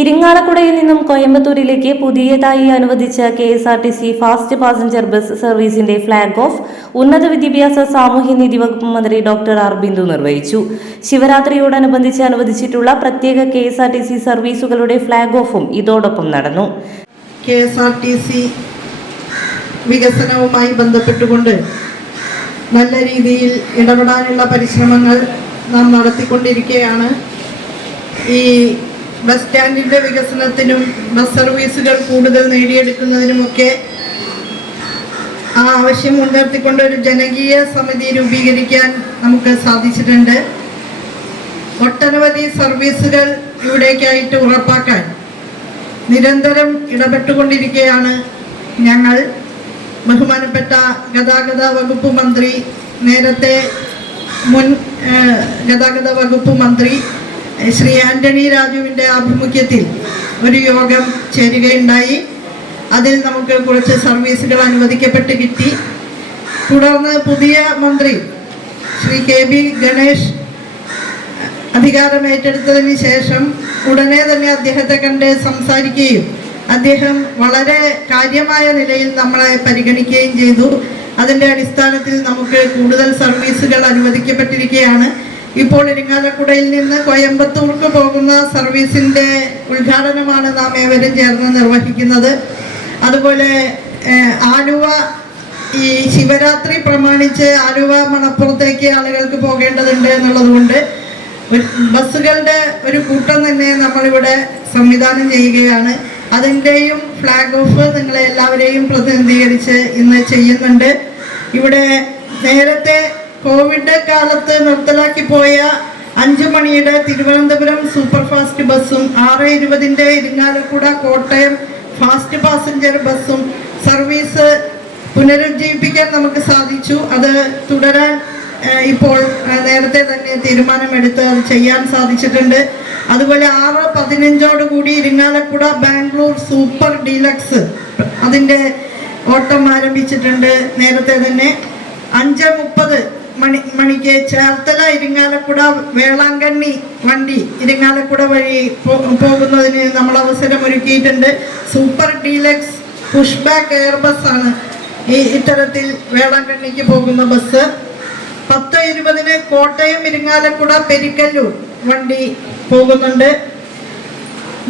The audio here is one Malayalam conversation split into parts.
ഇരിങ്ങാലക്കുടയിൽ നിന്നും കോയമ്പത്തൂരിലേക്ക് പുതിയതായി അനുവദിച്ച K S R T C fast passenger bus സർവീസിന്റെ flag off ഉന്നത വിദ്യാഭ്യാസ സാമൂഹ്യനീതി വകുപ്പ് മന്ത്രി ഡോക്ടർ ആർ ബിന്ദു നിർവഹിച്ചു. ശിവരാത്രിയോടനുബന്ധിച്ച് അനുവദിച്ചിട്ടുള്ള പ്രത്യേക K S R T C സർവീസുകളുടെ flag ഓഫും ഇതോടൊപ്പം നടന്നു. K S R T C വികസനവുമായി ബന്ധപ്പെട്ടുകൊണ്ട് നല്ല രീതിയിൽ ഇടപെടാനുള്ള പരിശ്രമങ്ങൾ നാം നടത്തിക്കൊണ്ടിരിക്കുകയാണ്. ഈ ബസ് സ്റ്റാൻഡിന്റെ വികസനത്തിനും ബസ് സർവീസുകൾ കൂടുതൽ നേടിയെടുക്കുന്നതിനുമൊക്കെ ആ ആവശ്യം മുൻനിർത്തിക്കൊണ്ട് ഒരു ജനകീയ സമിതി രൂപീകരിക്കാൻ നമുക്ക് സാധിച്ചിട്ടുണ്ട്. ഒട്ടനവധി സർവീസുകൾ ഇവിടേക്കായിട്ട് ഉറപ്പാക്കാൻ നിരന്തരം ഇടപെട്ടുകൊണ്ടിരിക്കുകയാണ് ഞങ്ങൾ. ബഹുമാനപ്പെട്ട ഗതാഗത വകുപ്പ് മന്ത്രി നേരത്തെ മുൻ ഗതാഗത വകുപ്പ് മന്ത്രി ശ്രീ ആന്റണി രാജുവിന്റെ ആഭിമുഖ്യത്തിൽ ഒരു യോഗം ചേരുകയുണ്ടായി. അതിൽ നമുക്ക് കുറച്ച് സർവീസുകൾ അനുവദിക്കപ്പെട്ട് കിട്ടി. തുടർന്ന് പുതിയ മന്ത്രി ശ്രീ കെ ബി ഗണേഷ് അധികാരമേറ്റെടുത്തതിന് ശേഷം ഉടനെ തന്നെ അദ്ദേഹത്തെ കണ്ട് സംസാരിക്കുകയും അദ്ദേഹം വളരെ കാര്യമായ നിലയിൽ നമ്മളെ പരിഗണിക്കുകയും ചെയ്തു. അതിന്റെ അടിസ്ഥാനത്തിൽ നമുക്ക് കൂടുതൽ സർവീസുകൾ അനുവദിക്കപ്പെട്ടിരിക്കുകയാണ്. ഇപ്പോൾ ഇരിങ്ങാലക്കുടയിൽ നിന്ന് കോയമ്പത്തൂർക്ക് പോകുന്ന സർവീസിന്റെ ഉദ്ഘാടനമാണ് നാം ഏവരും ചേർന്ന് നിർവഹിക്കുന്നത്. അതുപോലെ ആലുവ ഈ ശിവരാത്രി പ്രമാണിച്ച് ആലുവ മണപ്പുറത്തേക്ക് ആളുകൾക്ക് പോകേണ്ടതുണ്ട് എന്നുള്ളതുകൊണ്ട് ബസ്സുകളുടെ ഒരു കൂട്ടം തന്നെ നമ്മളിവിടെ സംവിധാനം ചെയ്യുകയാണ്. അതിന്റെയും ഫ്ലാഗ് ഓഫ് നിങ്ങളെ എല്ലാവരെയും പ്രതിനിധീകരിച്ച് ഇന്ന് ചെയ്യുന്നുണ്ട്. ഇവിടെ നേരത്തെ കോവിഡ് കാലത്ത് നിർത്തലാക്കി പോയ അഞ്ചു മണിയുടെ തിരുവനന്തപുരം സൂപ്പർ ഫാസ്റ്റ് ബസ്സും ആറ് ഇരുപതിന്റെ ഇരിങ്ങാലക്കുട കോട്ടയം ഫാസ്റ്റ് പാസഞ്ചർ ബസ്സും സർവീസ് പുനരുജ്ജീവിപ്പിക്കാൻ നമുക്ക് സാധിച്ചു. അത് തുടരാൻ ഇപ്പോൾ നേരത്തെ തന്നെ തീരുമാനമെടുത്ത് അത് ചെയ്യാൻ സാധിച്ചിട്ടുണ്ട്. അതുപോലെ ആറ് പതിനഞ്ചോട് കൂടി ഇരിങ്ങാലക്കുട ബാംഗ്ലൂർ സൂപ്പർ ഡീലക്സ് അതിന്റെ ഓട്ടം ആരംഭിച്ചിട്ടുണ്ട് നേരത്തെ തന്നെ. അഞ്ച് മുപ്പത് മണി മണിക്ക് ചേർത്തല ഇരിങ്ങാലക്കുട വേളാങ്കണ്ണി വണ്ടി ഇരിങ്ങാലക്കുട വഴി പോകുന്നതിന് നമ്മൾ അവസരം ഒരുക്കിയിട്ടുണ്ട്. Super deluxe push back air ബസ്സാണ് ഈ ഇത്തരത്തിൽ വേളാങ്കണ്ണിക്ക് പോകുന്ന ബസ്. പത്ത് ഇരുപതിന് കോട്ടയം ഇരിങ്ങാലക്കുട പെരിക്കല്ലൂർ വണ്ടി പോകുന്നുണ്ട്.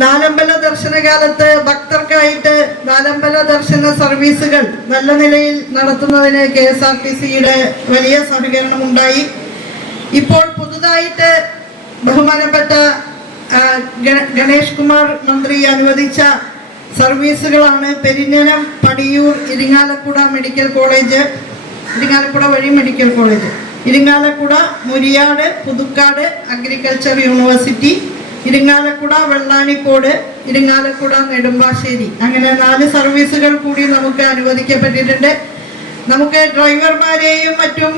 നാലമ്പല ദർശനകാലത്ത് ഭക്തർക്കായിട്ട് നാലമ്പല ദർശന സർവീസുകൾ നല്ല നിലയിൽ നടത്തുന്നതിന് കെ എസ് ആർ ടി സിയുടെ വലിയ സഹകരണം ഉണ്ടായി ഇപ്പോൾ പുതുതായിട്ട് ബഹുമാനപ്പെട്ട ഗണേഷ് കുമാർ മന്ത്രി അനുവദിച്ച സർവീസുകളാണ് പെരിഞ്ഞനം പടിയൂർ ഇരിങ്ങാലക്കുട മെഡിക്കൽ കോളേജ് ഇരിങ്ങാലക്കുട വഴി medical college Irinjalakuda Muriyad Pudukkad agriculture university Irinjalakuda Vellanikode Irinjalakuda Nedumbassery. അങ്ങനെ നാല് സർവീസുകൾ കൂടി നമുക്ക് അനുവദിക്കപ്പെട്ടിട്ടുണ്ട്. നമുക്ക് ഡ്രൈവർമാരെയും മറ്റും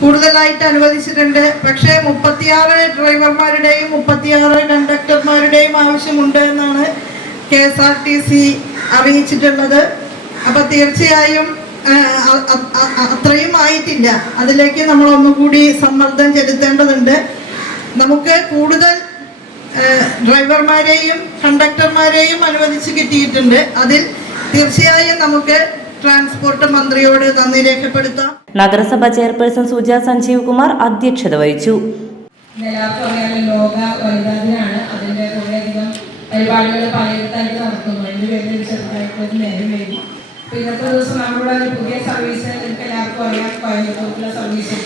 കൂടുതലായിട്ട് അനുവദിച്ചിട്ടുണ്ട്. പക്ഷേ മുപ്പത്തിയാറ് ഡ്രൈവർമാരുടെയും മുപ്പത്തിയാറ് കണ്ടക്ടർമാരുടെയും ആവശ്യമുണ്ട് എന്നാണ് K S R T C അറിയിച്ചിട്ടുള്ളത്. അപ്പം തീർച്ചയായും അത്രയും ആയിട്ടില്ല. അതിലേക്ക് നമ്മൾ ഒന്നുകൂടി സമ്മർദ്ദം ചെലുത്തേണ്ടതുണ്ട്. നമുക്ക് കൂടുതൽ ഡ്രൈവർമാരെയും കണ്ടക്ടർമാരെയും അനുവദിച്ച് കിട്ടിയിട്ടുണ്ട്. അതിൽ തീർച്ചയായും നമുക്ക് ട്രാൻസ്പോർട്ട് മന്ത്രിയോട് നന്ദി രേഖപ്പെടുത്താം. നഗരസഭ ചെയർപേഴ്സൺ സുജ സഞ്ജീവ് കുമാർ അധ്യക്ഷത വഹിച്ചു. ലോക വനിതാ ദിനമാണ് അതിന്റെ കുറേയധികം പരിപാടികൾ പലയിടത്തായിട്ട് നടത്തുന്നു അതിന്റെ പേരിൽ ചെറുതായിട്ട് ഒരു നേരം വരും ഇന്നത്തെ ദിവസം നമ്മുടെ ഒരു പുതിയ സർവീസ് നിങ്ങൾക്ക് എല്ലാവർക്കും അറിയാം. കോയമ്പത്തൂരിലെ സർവീസും.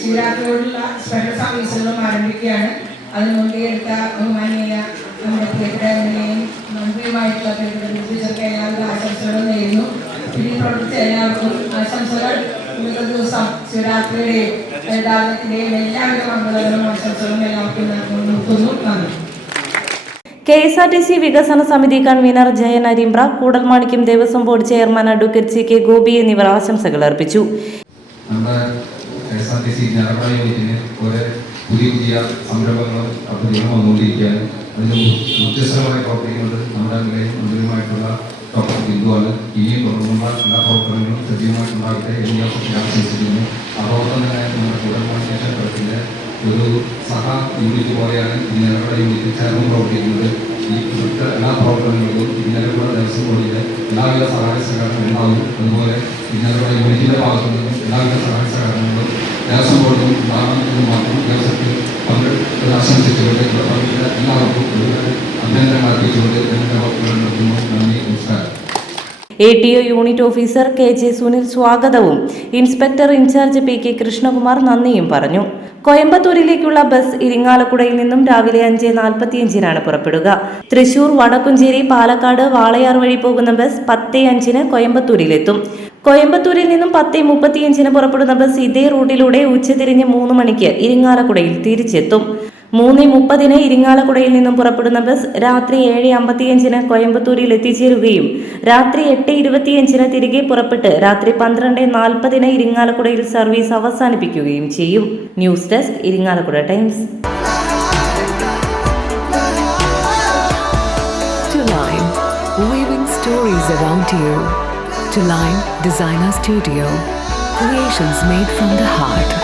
ശിവരാത്രിയോടുള്ള സ്പെഷ്യൽ സർവീസുകളും ആരംഭിക്കുകയാണ്. അത് മുൻകൈയെടുത്ത ബഹുമാനീയ നമ്മുടെ പ്രിയപ്പെട്ട എംഎൽഎയും മന്ത്രിയുമായിട്ടുള്ള പ്രിയപ്പെട്ട ടീച്ചർക്ക് ആശംസകളും നേരുന്നു. പിന്നെ ഈ പ്രവർത്തിച്ച എല്ലാവർക്കും ആശംസകൾ. ഇന്നത്തെ ദിവസം ശിവരാത്രിയുടെയും എല്ലാവിധ മംഗളങ്ങളും ആശംസകളും എല്ലാവർക്കും നിർത്തുന്നു. നന്ദി. K S R T C വികസന സമിതി convener Jayan Arimbra Koodalmanikyam Devaswom board chairman advocate C K Gopi എന്നിവർ ആശംസകൾ അർപ്പിച്ചു. നമ്മുടെ K S R T C general യൂണിറ്റിന് കുറെ പുതിയ പുതിയ സംരംഭങ്ങളും പദ്ധതികളും വന്നുകൊണ്ടിരിക്കുകയാണ്. അതിന് വ്യത്യസ്തമായി പ്രവർത്തിക്കുന്നത് നമ്മുടെ നിലയിൽ മന്ത്രിയുമായിട്ടുള്ള ഡോക്ടർ ബിന്ദുവാണ് ഇനിയും തുടർന്നുള്ള എല്ലാ പ്രവർത്തനങ്ങളും സജീവമായിട്ടുണ്ടാകട്ടെ എന്ന് ഞാൻ ആശംസിക്കുന്നു ആ തന്നെ നമ്മുടെ ക്ഷേത്രത്തിന്റെ ഒരു സഹ യൂണിറ്റ് പോലെയാണ് ഈ ജനറൽ യൂണിറ്റ് ചേർന്ന് പ്രവർത്തിക്കുന്നത്. ഈ കുറിച്ച് എല്ലാ പ്രവർത്തനങ്ങൾക്കും ഇന്നലെയുള്ള ദേവസ്വം ബോർഡിലെ എല്ലാവിധ സഹായ സഹകരണം ഉണ്ടാവും അതുപോലെ ഇന്നലെയുള്ള യൂണിറ്റിന്റെ ഭാഗത്തു നിന്നും എല്ലാവിധ സഹായ സഹകരണങ്ങളും ദേവസ്വം ബോർഡിനും ഉണ്ടാകണം എന്ന് മാത്രം ദേവസ്വത്തിൽ അവർ ആശംസിച്ചുകൊണ്ട് ഇവിടെ പങ്കെടുത്ത എല്ലാവർക്കും ഒരുപാട് അഭ്യന്തരം അർപ്പിച്ചുകൊണ്ട് എന്റെ വാക്കുകൾ നിർത്തുന്നു. നന്ദി നമസ്കാരം. A T O unit officer K J Sunil സ്വാഗതവും. Inspector in charge P K Krishnakumar നന്ദിയും പറഞ്ഞു. കോയമ്പത്തൂരിലേക്കുള്ള ബസ് ഇരിങ്ങാലക്കുടയിൽ നിന്നും രാവിലെ അഞ്ച് നാൽപ്പത്തിയഞ്ചിനാണ് പുറപ്പെടുക. തൃശൂർ വടക്കുംചേരി പാലക്കാട് വാളയാർ വഴി പോകുന്ന ബസ് പത്ത് അഞ്ചിന് കോയമ്പത്തൂരിലെത്തും. കോയമ്പത്തൂരിൽ നിന്നും പത്ത് മുപ്പത്തിയഞ്ചിന് പുറപ്പെടുന്ന ബസ് ഇതേ റൂട്ടിലൂടെ ഉച്ചതിരിഞ്ഞ് മൂന്ന് മണിക്ക് ഇരിങ്ങാലക്കുടയിൽ തിരിച്ചെത്തും. മൂന്ന് മുപ്പതിന് ഇരിങ്ങാലക്കുടയിൽ നിന്നും പുറപ്പെടുന്ന ബസ് രാത്രി ഏഴ് അമ്പത്തിയഞ്ചിന് കോയമ്പത്തൂരിൽ എത്തിച്ചേരുകയും രാത്രി എട്ട് ഇരുപത്തിയഞ്ചിന് തിരികെ പുറപ്പെട്ട് രാത്രി പന്ത്രണ്ട് നാൽപ്പതിന് ഇരിങ്ങാലക്കുടയിൽ സർവീസ് അവസാനിപ്പിക്കുകയും ചെയ്യും news desk Irinjalakuda times stories around you. To Lime Designer Studio, creations made from the heart.